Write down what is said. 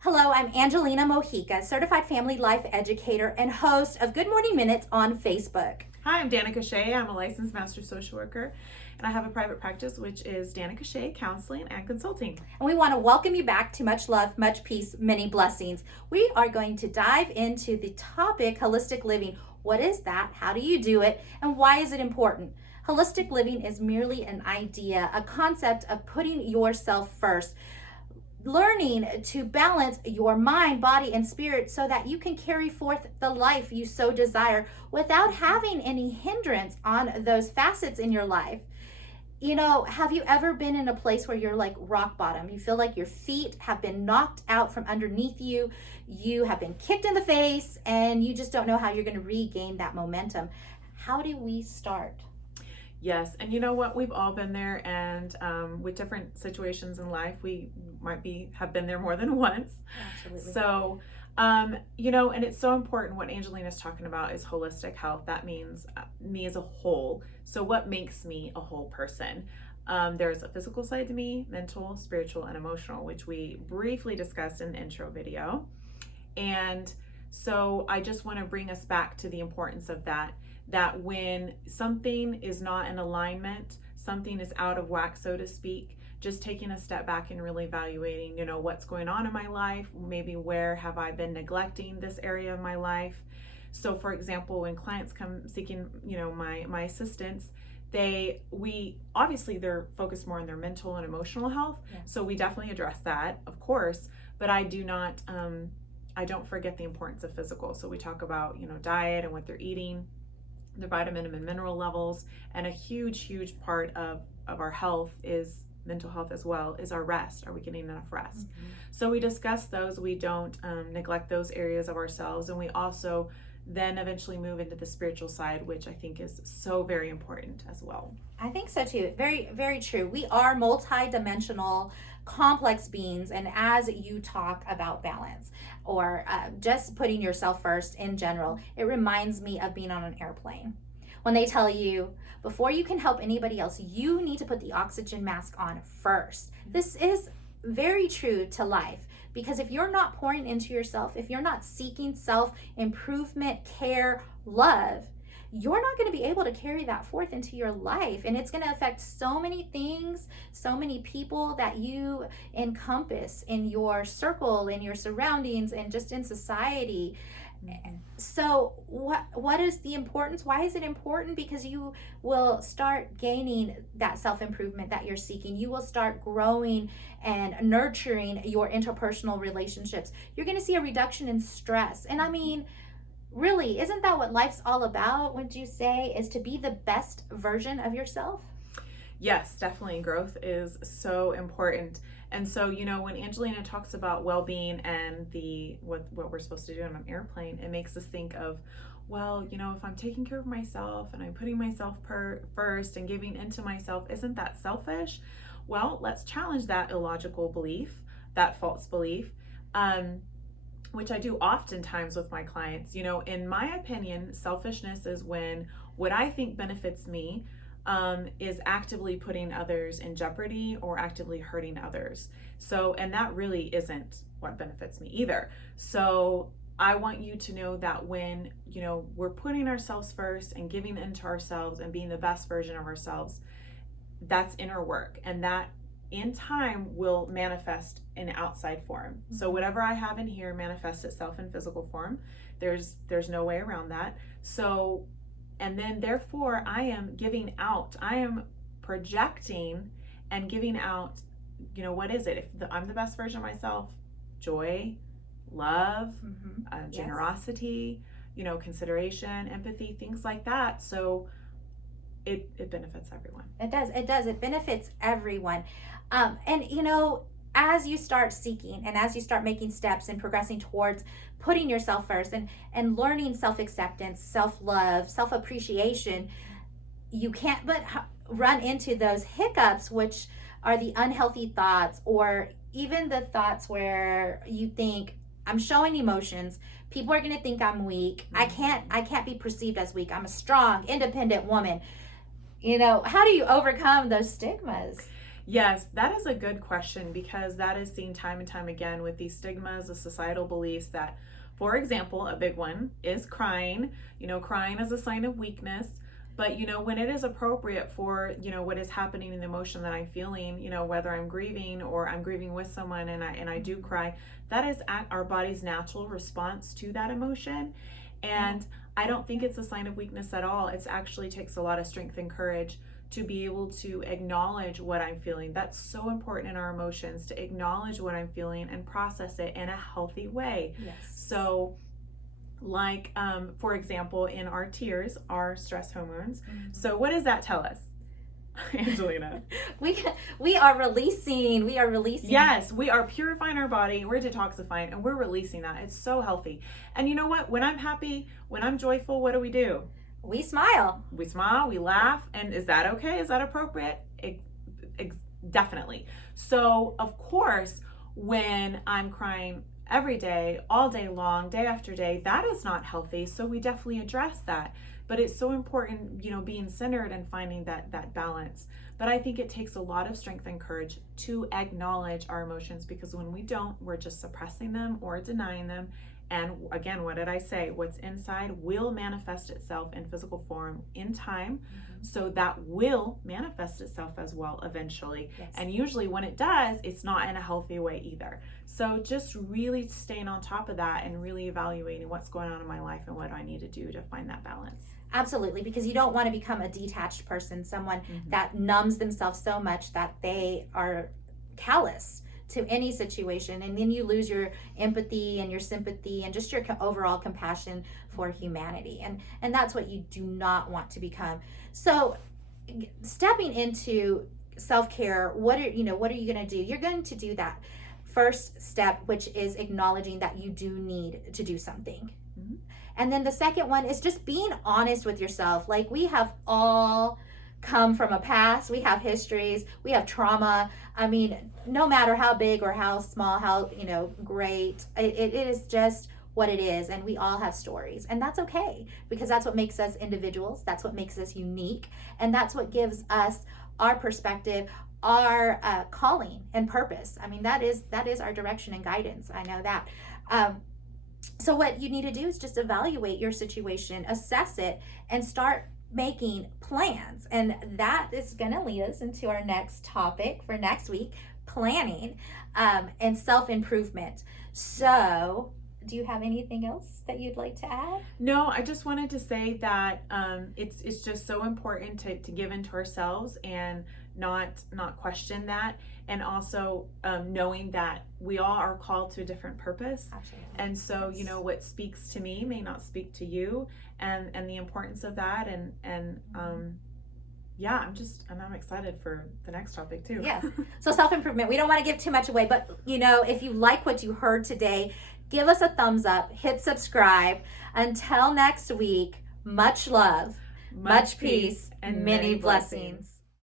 Hello, I'm Angelina Mojica, certified family life educator and host of Good Morning Minutes on Facebook. Hi, I'm Danica Shea. I'm a licensed master social worker, and I have a private practice, which is Danica Shea Counseling and Consulting. And we want to welcome you back to Much Love, Much Peace, Many Blessings. We are going to dive into the topic holistic living. What is that? How do you do it? And why is it important? Holistic living is merely an idea, a concept of putting yourself first. Learning to balance your mind, body, and spirit so that you can carry forth the life you so desire without having any hindrance on those facets in your life. Have you ever been in a place where you're like rock bottom? You feel like your feet have been knocked out from underneath you. You have been kicked in the face and you just don't know how you're going to regain that momentum. How do we start? Yes, and you know what? We've all been there, and with different situations in life, we have been there more than once. Absolutely. So, and it's so important. What Angelina's talking about is holistic health. That means me as a whole. So, what makes me a whole person? There's a physical side to me, mental, spiritual, and emotional, which we briefly discussed in the intro video. And so, I just want to bring us back to the importance of that when something is not in alignment, something is out of whack, so to speak, just taking a step back and really evaluating, what's going on in my life, maybe where have I been neglecting this area of my life. So for example, when clients come seeking, my assistance, they're focused more on their mental and emotional health. Yeah. So we definitely address that, of course, but I don't forget the importance of physical. So we talk about, diet and what they're eating, their vitamin and mineral levels, and a huge part of our health is mental health as well, is our rest. Are we getting enough rest? Mm-hmm. So we discuss those. We don't neglect those areas of ourselves, and we also then eventually move into the spiritual side, which I think is so very important as well. I think so too. Very, very true. We are multi-dimensional, complex beings. And as you talk about balance or just putting yourself first in general, it reminds me of being on an airplane. When they tell you, before you can help anybody else, you need to put the oxygen mask on first. This is very true to life. Because if you're not pouring into yourself, if you're not seeking self-improvement, care, love, you're not going to be able to carry that forth into your life. And it's going to affect so many things, so many people that you encompass in your circle, in your surroundings, and just in society. So what is the importance? Why is it important? Because you will start gaining that self-improvement that you're seeking. You will start growing and nurturing your interpersonal relationships. You're going to see a reduction in stress. And I mean, really, isn't that what life's all about, would you say, is to be the best version of yourself? Yes, definitely. Growth is so important. And so, when Angelina talks about well-being and what we're supposed to do on an airplane, it makes us think of, well, if I'm taking care of myself and I'm putting myself first and giving into myself, isn't that selfish? Well, let's challenge that illogical belief, that false belief, which I do oftentimes with my clients. In my opinion, selfishness is when what I think benefits me is actively putting others in jeopardy or actively hurting others. So, and that really isn't what benefits me either. So I want you to know that when, we're putting ourselves first and giving into ourselves and being the best version of ourselves, that's inner work. And that in time will manifest in outside form. So whatever I have in here manifests itself in physical form. There's no way around that. So, and then therefore I am giving out, I am projecting and giving out, what is it? If I'm the best version of myself, joy, love, generosity, consideration, empathy, things like that. So it benefits everyone. It does. It benefits everyone. As you start seeking and as you start making steps and progressing towards putting yourself first and learning self-acceptance, self-love, self-appreciation, you can't but run into those hiccups, which are the unhealthy thoughts, or even the thoughts where you think, I'm showing emotions, people are going to think I'm weak. I can't be perceived as weak. I'm a strong, independent woman. How do you overcome those stigmas? Yes, that is a good question because that is seen time and time again with these stigmas, the societal beliefs that, for example, a big one is crying. Crying is a sign of weakness. But, when it is appropriate for, what is happening in the emotion that I'm feeling, whether I'm grieving or I'm grieving with someone and I do cry, that is our body's natural response to that emotion. And I don't think it's a sign of weakness at all. It actually takes a lot of strength and courage to be able to acknowledge what I'm feeling. That's so important in our emotions, to acknowledge what I'm feeling and process it in a healthy way. Yes. So, like, for example, in our tears, our stress hormones. So what does that tell us, Angelina? we are releasing. Yes, we are purifying our body, we're detoxifying, and we're releasing that. It's so healthy. And you know what? When I'm happy, when I'm joyful, what do? We smile. We smile, we laugh. And is that okay? Is that appropriate? Definitely. So, of course, when I'm crying every day, all day long, day after day, that is not healthy. So we definitely address that. But it's so important, being centered and finding that balance. But I think it takes a lot of strength and courage to acknowledge our emotions, because when we don't, we're just suppressing them or denying them. And again, what did I say? What's inside will manifest itself in physical form in time. So that will manifest itself as well eventually. Yes. And usually when it does, it's not in a healthy way either. So just really staying on top of that and really evaluating what's going on in my life and what I need to do to find that balance. Absolutely, because you don't want to become a detached person, someone that numbs themselves so much that they are callous to any situation, and then you lose your empathy and your sympathy and just your overall compassion for humanity, and that's what you do not want to become. So stepping into self-care, what are you going to do? You're going to do that first step, which is acknowledging that you do need to do something. And then the second one is just being honest with yourself. Like, we have all come from a past, we have histories, we have trauma. I mean, no matter how big or how small, how great, it is just what it is. And we all have stories, and that's okay, because that's what makes us individuals, that's what makes us unique, and that's what gives us our perspective, our calling and purpose. I mean, that is our direction and guidance. I know that. So what you need to do is just evaluate your situation, assess it, and start making plans. And that is going to lead us into our next topic for next week, planning and self-improvement. So do you have anything else that you'd like to add? No, I just wanted to say that it's just so important to give into ourselves and not question that, and also knowing that we all are called to a different purpose. Absolutely. And so what speaks to me may not speak to you, and the importance of that, and yeah, I'm excited for the next topic too. Yeah. So self-improvement, we don't want to give too much away, but if you like what you heard today, give us a thumbs up, hit subscribe. Until next week, much love, much peace, and many blessings.